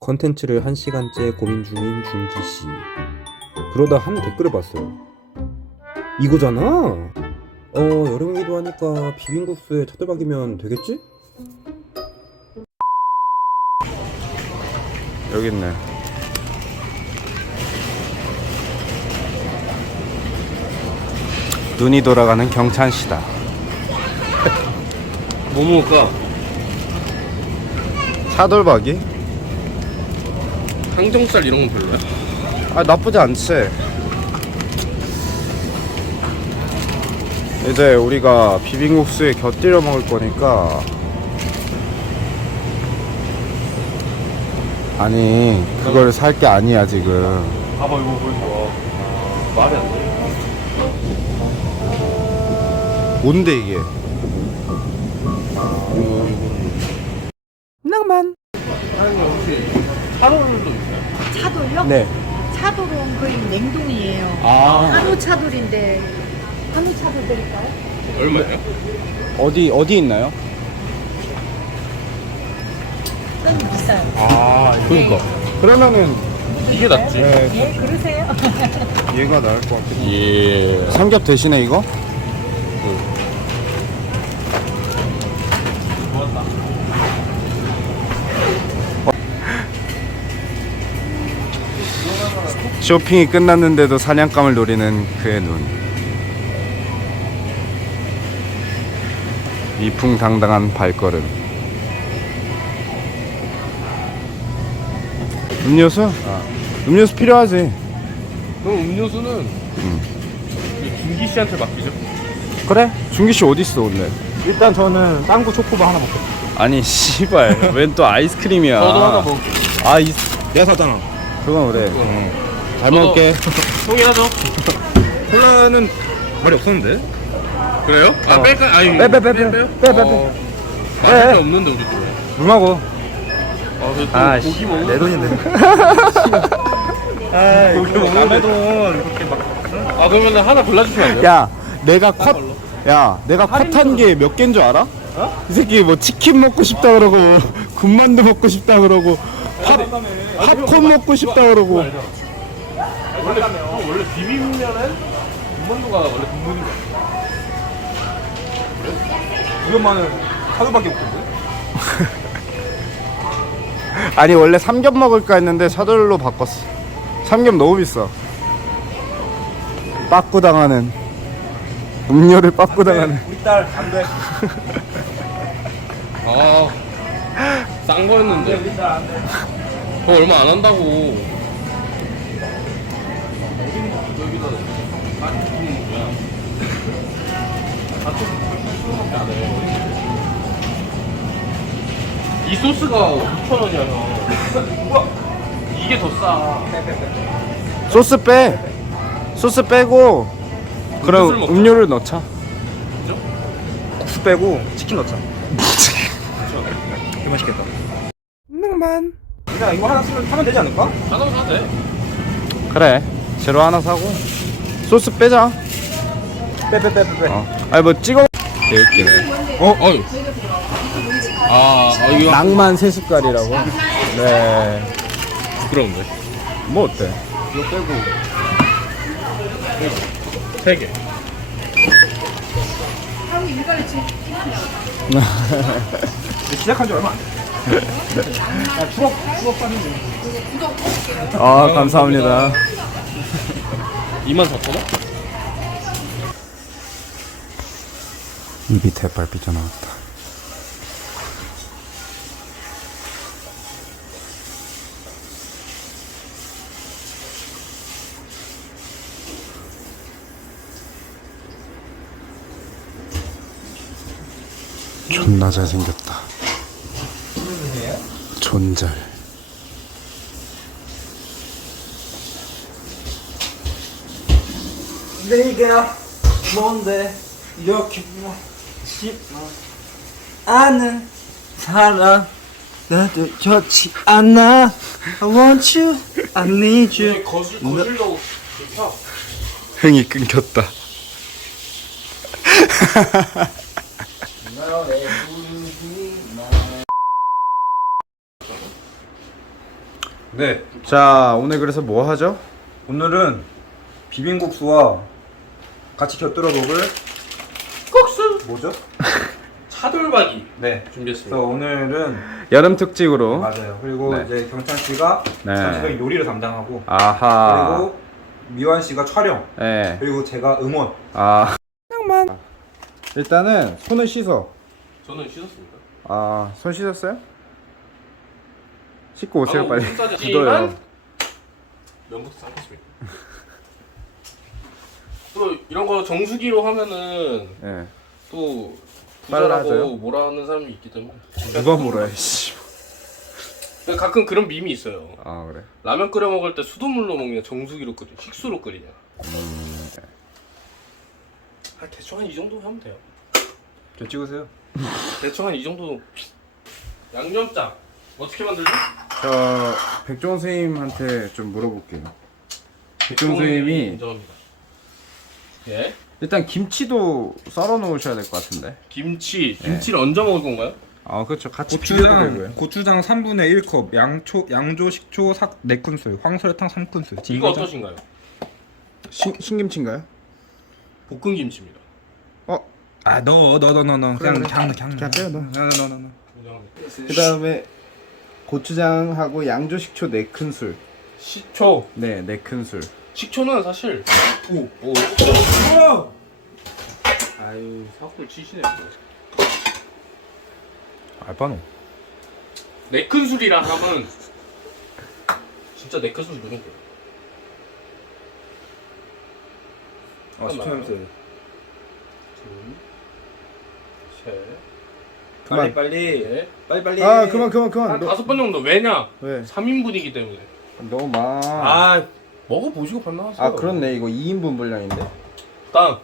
컨텐츠를 한 시간째 고민 중인 준기 씨. 그러다 한 댓글을 봤어요. 이거잖아. 어 여름이기도 하니까 비빔국수에 차돌박이면 되겠지? 여기 있네. 눈이 돌아가는 경찬시다. 뭐 먹을까? 차돌박이? 항정살 이런 건 별로야? 아 나쁘지 않지. 이제 우리가 비빔국수에 곁들여 먹을 거니까 아니 그걸 살게 아니야 지금. 봐봐 이거 보여줘 말이 안 돼. 뭔데 이게? 네. 차돌은 거의 냉동이에요. 아 한우 차돌인데 한우 차돌 드릴까요? 얼마예요? 어디 어디 있나요? 좀 비싸요. 아 그러니까 그러면은 이게 낫지 네, 예, 그러세요? 얘가 나을 것 같아. 예 삼겹 대신에 이거? 쇼핑이 끝났는데도 사냥감을 노리는 그의 눈. 이풍당당한 발걸음. 음료수? 음료수 필요하지. 그럼 음료수는 준기 씨한테 맡기죠 그래? 준기 씨 어디 있어 원래? 일단 저는 땅구 초코바 하나 먹고 아니 씨발 웬 또 아이스크림이야 저도 하나 먹을게 아 이, 내가 사잖아 그건 그래 응. 잘 먹을게. 통일하죠. 콜라는 말이 없었는데? 그래요? 아 뺄까? 아니 빼, 빼, 빼, 빼. 빼, 빼, 빼. 어, 마실 게 없는데 우리 또. 물 먹어. 아, 그래도 아, 고기 씨, 먹으면 내 돈인데. 아 고기 먹는 남의 돈. 그렇게 막. 아 그러면 하나 골라주시면 안 돼요? 야 내가 컷 야, 내가 컷한 게 몇 개인 줄 알아? 이 새끼 뭐 치킨 먹고 싶다 그러고 군만두 먹고 싶다 그러고 팝, 팝콘 먹고 싶다 그러고 원래 형, 원래 비빔면은 군만두가 원래 국물인 거야 우리 엄마는 하루밖에 없던데 아니 원래 삼겹 먹을까 했는데 차돌로 바꿨어. 삼겹 너무 비싸. 빠꾸 당하는. 음료를 빠꾸 당하는. 우리 딸 안돼 아, 싼 거였는데. 그거 얼마 안 한다고. 이 소스가 5,000원이야, 형. 이게 더 싸. 소스 빼 소스 빼고 그럼 먹자. 음료를 넣자 국수 빼고 치킨 넣자 개 맛있겠다 낭만 그냥 이거 하나 쓰면 하면 되지 않을까? 하나 사도 돼. 그래 재료 하나 사고 소스 빼자 빼빼빼빼빼 어. 아니 뭐 찍어 개웃기네. 어? 어이. 아, 어, 이거 낭만 세 숟갈이라고 네뭐 부끄러운데. 어때 이거 빼고 세 개. 시작한 지 얼마 안돼 야 추억 추억 빠는데 아 감사합니다 2만 4천 원? 입이 대빨 삐져나왔다. 존나 잘생겼다. 존잘. 내가 뭔데? 이렇게. 싶어 아는 사람 나도 좋지 않아 I want you I need you 거실, 거실로 펴. 흥이 끊겼다 네. 자 오늘 그래서 뭐 하죠? 오늘은 비빔국수와 같이 곁들여 먹을 뭐죠? 차돌박이 네. 준비했습니다. 그래서 오늘은 여름 특집으로 맞아요. 그리고 네. 이제 경찬 씨가 네. 전체적인 요리를 담당하고 아하 그리고 미완 씨가 촬영 예. 그리고 제가 응원. 아 일단은 손을 씻어 저는 씻었습니다. 아 손 씻었어요? 씻고 오세요 아, 빨리 묻어요 면부터 삶았습니다. 또 이런 거 정수기로 하면은 예. 또 빨라져요? 부자라고 뭐라 하는 사람이 있기 때문에 누가 물어요 씨. 가끔 그런 밈이 있어요. 아 그래 라면 끓여 먹을 때 수돗물로 먹냐 정수기로 끓이냐 식수로 끓이냐 음. 아, 대충 한 이 정도 하면 돼요 저 찍으세요. 대충 한 이 정도 양념장 어떻게 만들죠? 저 백종원 선생님한테 좀 물어볼게요 백종원 선생님이 인정합니다 예 일단 김치도 썰어 놓으셔야 될 것 같은데 김치 김치를 얹어 먹을 건가요? 아 그렇죠 같이 비벼도 고추장 되고요 고추장 3분의 1컵, 양초 양조 식초 사, 4큰술, 황설탕 3큰술. 이거 어떠신가요? 신, 신김치인가요? 볶은 김치입니다 어? 아, 넣어, 넣어, 넣어, 넣어. 그냥 그래. 그냥 그냥 그냥 빼요, 넣어. 넣어, 넣어, 넣어. 인정합니다 그 다음에 고추장하고 양조 식초 4큰술 식초 네 4큰술 식초는 사실 오, 오. 아유 사골 치시네 알바노. 네 큰술이라 하면 진짜 네 큰술 넣으면 돼요 아, 스토염스. 셋 빨리 빨리 넷. 빨리 빨리. 아 그만 그만 그만 한 너, 다섯 번 정도 왜냐? 왜? 3인분이기 때문에 너무 많아 아 먹어보시고 판단하세요. 아 그렇네. 이거 2인분 분량인데. 다음.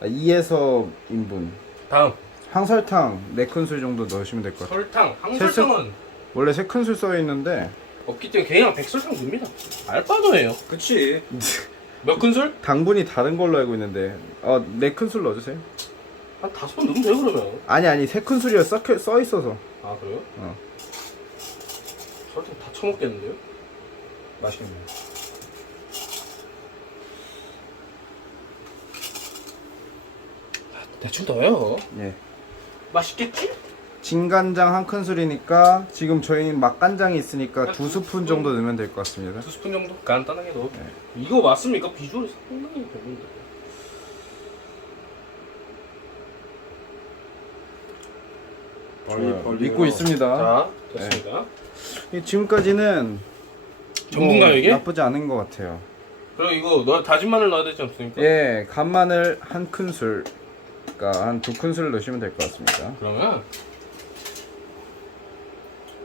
아, 2에서 인분. 다음. 황설탕 4큰술 정도 넣으시면 될 것 같아요. 설탕. 항설탕은? 원래 3큰술 써있는데 없기 때문에 그냥 백설탕 넣습니다. 알바노예요. 그치. 몇 큰술? 당분이 다른 걸로 알고 있는데. 어 4큰술 넣어주세요. 한 다섯 번 넣으면 돼요 그러면. 아니 아니. 3큰술이라 써, 써있어서. 아 그래요? 어. 설탕 다 처먹겠는데요? 맛있겠네. 대충 넣어요 예 맛있겠지? 진간장 한 큰술이니까 지금 저희는 맛간장이 있으니까 두 스푼 정도 넣으면 될 것 같습니다 두 스푼 정도? 간단하게 넣어 이거 맞습니까? 비주얼이 상당히 별론데. 믿고 있습니다 자 됐습니다 이 지금까지는 전문가요, 이게? 나쁘지 않은 것 같아요 그리고 이거 너 다진 마늘 넣어야 되지 않습니까? 예 간마늘 한 큰술 그러니까 한 두 큰술 넣으시면 될 것 같습니다 그러면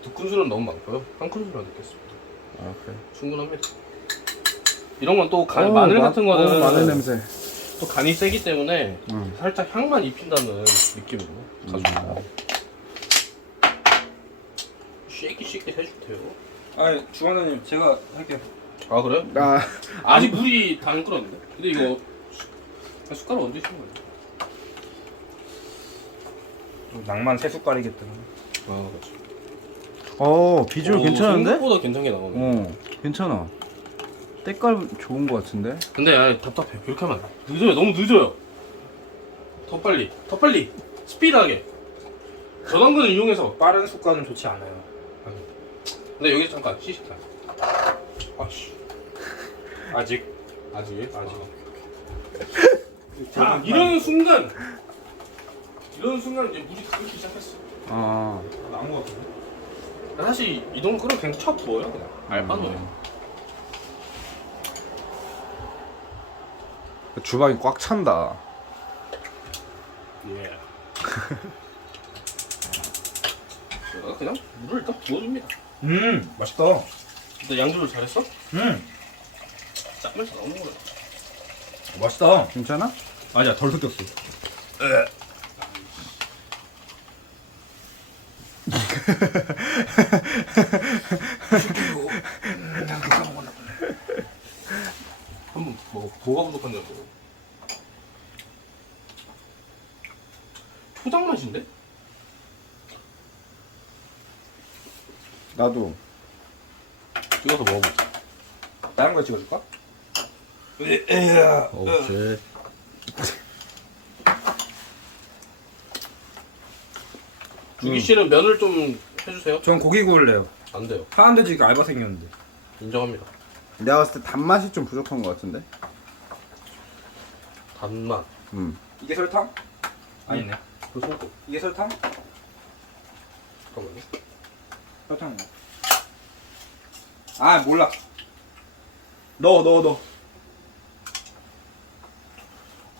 두 큰술은 너무 많고요 한 큰술만 넣겠습니다 아 그래 충분합니다 이런 건또 어, 마늘 마- 같은 거는 어, 마늘 냄새 또 간이 세기 때문에 음. 살짝 향만 입힌다는 느낌으로 가져옵니다 쉐이키 쉐이키 해줄게요 아, 주원장님 제가 할게요. 아 그래요? 아 아직 물이 다 안 끓었는데? 근데 이거 아, 숟가락 언제 쓰는 거예요? 또 낭만 세 숟갈이겠다. 아 그렇지 어, 비주얼 오, 괜찮은데? 생각보다 괜찮게 나오네 어, 괜찮아. 때깔 좋은 것 같은데? 근데 아 답답해 그렇게 하면 안 돼. 늦어요 너무 늦어요 더 빨리 더 빨리 스피드하게 저당근을 이용해서 빠른 숟갈은 좋지 않아요. 근데 여기 잠깐 시식타 아씨 아직. 아직 아직 자 이런 순간 이런 순간 이제 물이 다 끓기 시작했어 아, 나온 것 같은데. 사실 이 정도 끓으면 그냥 척 부어요 그냥 알바노예요 주방이 꽉 찬다. 예 제가 그냥 물을 일단 부어줍니다 음, 맛있다. 근데 양조를 잘했어? 음, 짬을 잘 넣는 거야 맛있다. 괜찮아? 아니야, 덜 섞였어. 한번 먹어 뭐가 부족한 줄 알고 초장 맛인데? 나도. 찍어서 먹어보자. 다른 거 찍어줄까? 오케이. 주기 씨는 면을 좀 해주세요. 전 고기 구울래요. 안 돼요. 파란돼지가 알바생이었는데. 인정합니다. 내가 봤을 때 단맛이 좀 부족한 것 같은데. 단맛. 음. 이게 설탕? 아니네. 그 소금. 이게 설탕? 잠깐만요. 설탕. 아 몰라. 넣어 넣어 넣어.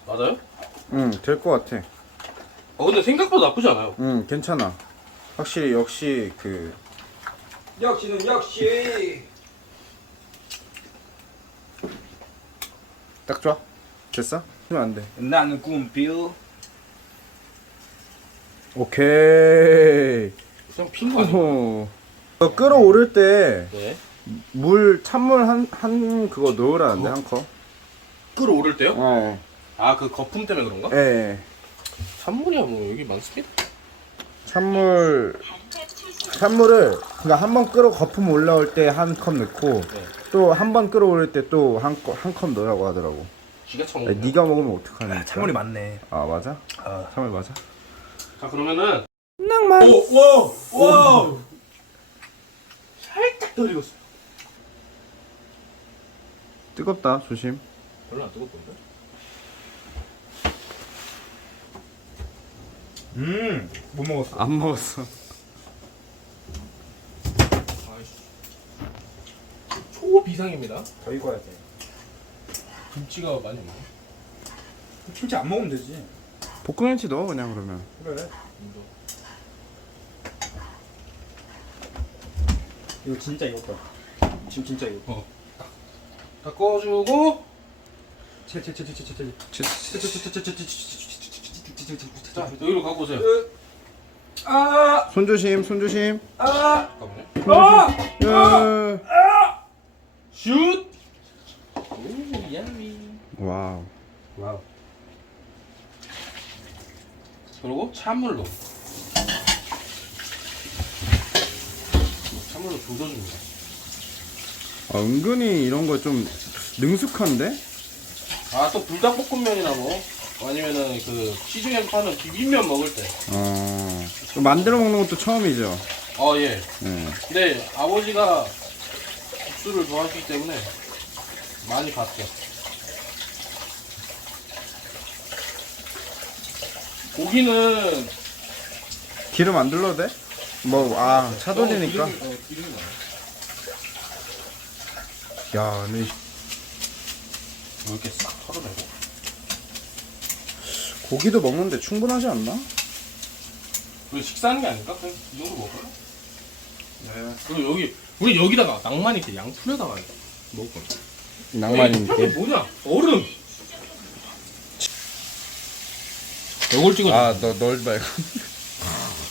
맞아요? 음, 될 것 같아. 어 근데 생각보다 나쁘지 않아요. 음, 괜찮아. 확실히 역시 그 역시는 역시. 딱 좋아. 됐어? 하면 안 돼. 나는 꿈빌. 오케이. 그냥 핀거 아니야? 오호. 너 끓어오를 때 네. 물 찬물 한 한 그거 넣으라는데 한 컵. 끓어오를 때요? 어. 아 그 거품 때문에 그런가? 예. 찬물이야 뭐 여기 많습니다. 찬물 찬물을 그러니까 한 번 끓어 거품 올라올 때 한 컵 넣고 네. 또 한 번 끓어올 때 또한한컵 넣으라고 하더라고. 기가 차 야, 먹네. 네가 먹으면 어떡하냐? 찬물이 많네. 아 맞아? 아. 찬물 맞아? 자 그러면은 낭만. 오, 와, 와. 살짝 덜 익었어요. 뜨겁다 조심. 별로 안 뜨겁던데? 음. 못 먹었어. 안 먹었어. 초비상입니다. 더 익어야 돼. 김치가 많이 없네. 김치 안 먹으면 되지. 볶음김치 넣어 그냥 그러면. 그래. 이거 진짜 익었다. 지금 진짜 익었다. 닦아주고 채채채채채채. 자 여기로 가고 오세요. 아, 손 조심, 손 조심. 아, 잠깐만요. 야. 슛! 오 야미. 와우. 와우. 그리고 찬물로 찬물로 조져줍니다. 아, 은근히 이런 거 좀 능숙한데? 아 또 불닭볶음면이나 뭐 아니면은 그 시중에서 파는 비빔면 먹을 때. 어. 또 만들어 먹는 것도 처음이죠. 어 예. 예. 근데 아버지가 국수를 좋아하시기 때문에 많이 봤죠. 고기는 기름 안 둘러도 돼? 뭐, 아, 차돌리니까. 너무 기름이, 어, 기름이 나요. 야, 근데 이 뭐 이렇게 싹 털어내고. 고기도 먹는데 충분하지 않나? 그 식사하는 게 아닐까? 그냥 이 정도 먹어요? 네. 그리고 여기 우리 여기다가 낭만 있게 양푼에다가 먹을 거야. 낭만이 이게. 뭐냐? 얼음. 이걸 찍어. 아, 너, 널 말고.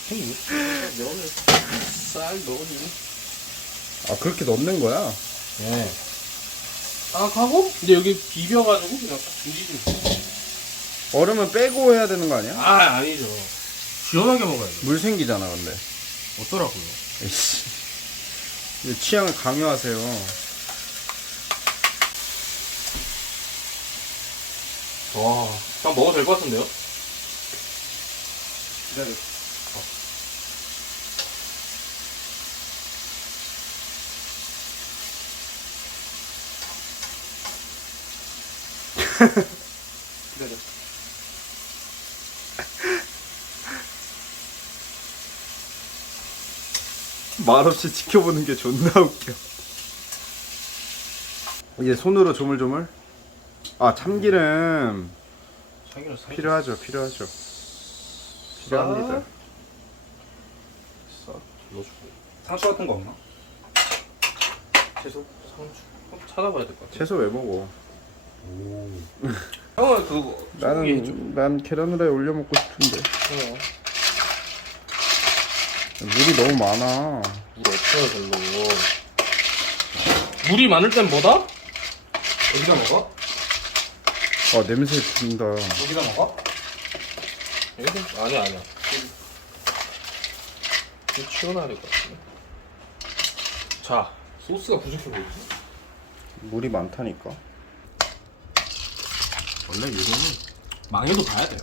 면을 쌀 넣어주고. 아, 그렇게 넣는 거야? 네. 딱 하고 근데 여기 비벼가지고 그냥 딱 돼. 얼음은 빼고 해야 되는 거 아니야? 아 아니죠. 시원하게 먹어야 돼. 물 생기잖아, 근데. 어떠라고요? 에이씨. 취향을 강요하세요. 와, 그냥 먹어도 될 것 같은데요? 기다려. 기다려. 말없이 지켜보는 게 존나 웃겨. 이제 손으로 조물조물. 아 참기름 자기는 살 필요하죠, 필요하죠. 필요합니다. 싹 넣어주고. 상추 같은 거 없나? 채소? 상추 한번 찾아봐야 될 것 같아. 채소 왜 먹어? 형은 그거. 나는 난 계란 후라이 올려 먹고 싶은데 어. 물이 너무 많아. 물 없어요 별로. 물이 많을 땐 뭐다? 여기다 먹어? 아 냄새 진다. 여기다 먹어? 여기서 아니야 아니야. 좀 치워놔야 될 것 같은데. 자 소스가 부족해 보이지? 물이 많다니까. 원래 요즘은 망해도 봐야 돼요.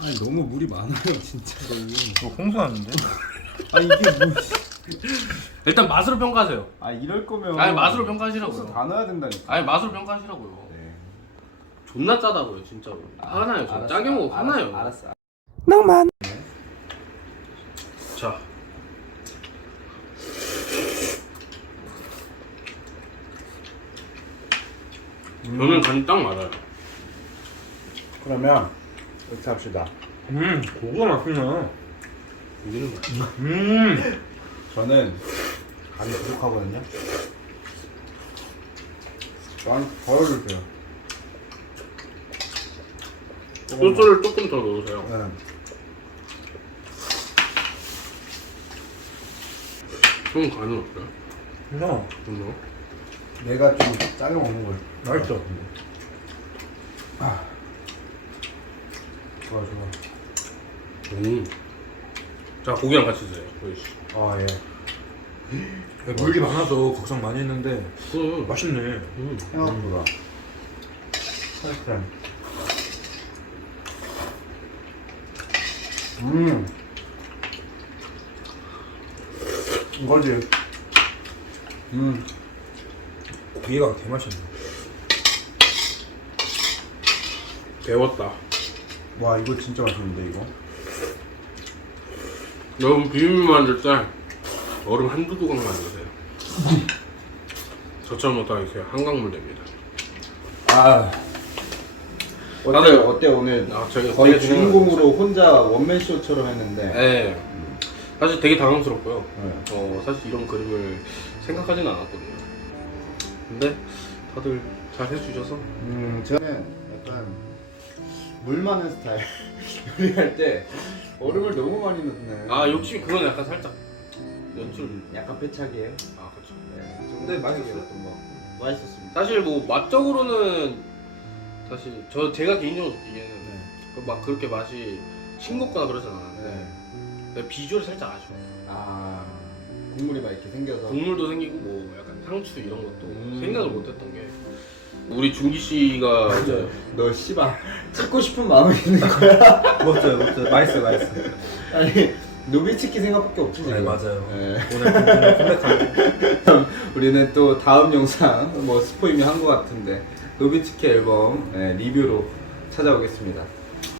아니 너무 물이 많아요 진짜로. 이거 홍수하는데? 아 이게 뭐? 일단 맛으로 평가하세요. 아 이럴 거면. 아니 맛으로 소스 평가하시라고요. 다 넣어야 된다니까. 아니 맛으로 평가하시라고요. 네. 존나 짜다고요 진짜로. 화나요 저. 짜게 먹어 화나요. 알았어. 자. 저는 간이 딱 맞아요. 그러면 이렇게 합시다. 음 고구마 맛있네. 우리는 맛있어. 음. 저는 간이 부족하거든요. 저한 덜어주세요. 소스를 조금 더 넣으세요. 네. 좀 간은 어때요? 형좀 더. 내가 좀 짜게 먹는 걸. 맛있어. 아. 좋아 좋아. 음. 자 고기랑 같이 드세요. 보이시. 아 예. 물이 많아서 걱정 많이 했는데 음. 맛있네. 음. 생각보다. 살짝. 음. 이거지. 음. 고기가 개맛있네. 배웠다. 와 이거 진짜 맛있는데 이거. 여러분 비빔면 만들 때 얼음 한두 조각만 넣으세요. 저처럼 못하게 이렇게 한강물 됩니다. 아. 어때 다들- 어때 오늘 아, 저기 거의 되게 주인공으로 혼자 원맨 쇼처럼 했는데. 네. 사실 되게 당황스럽고요. 네. 어, 사실 이런 그림을 생각하지는 않았거든요. 근데 다들 잘 해주셔서 음 저는 약간 물 많은 스타일 요리할 때 얼음을 너무 많이 넣네. 아 욕심이 그건 약간 살짝 연출. 약간 패착이에요. 아 그렇죠. 네. 근데 맛있었어요? 것 맛있었습니다. 사실 뭐 맛적으로는 사실 저 제가 개인적으로 느끼기에는 네. 그막 그렇게 맛이 싱겁거나 그러진 않았는데 네. 근데 비주얼이 살짝 아쉬워. 아 국물이 막 이렇게 생겨서. 국물도 생기고 뭐 약간 상추 이런 것도 음. 생각을 못했던 게 우리 준기 씨가 이제 너 씨발 찍고 싶은 마음이 있는 거야? 먹었어요, 먹었어요. 맛있어, 맛있어. 아니 노비치키 생각밖에 없지 지금. 네 맞아요. 네. 오늘 컴백한 우리는 또 다음 영상 뭐 스포 이미 한 것 같은데 노비치키 앨범 네, 리뷰로 찾아오겠습니다.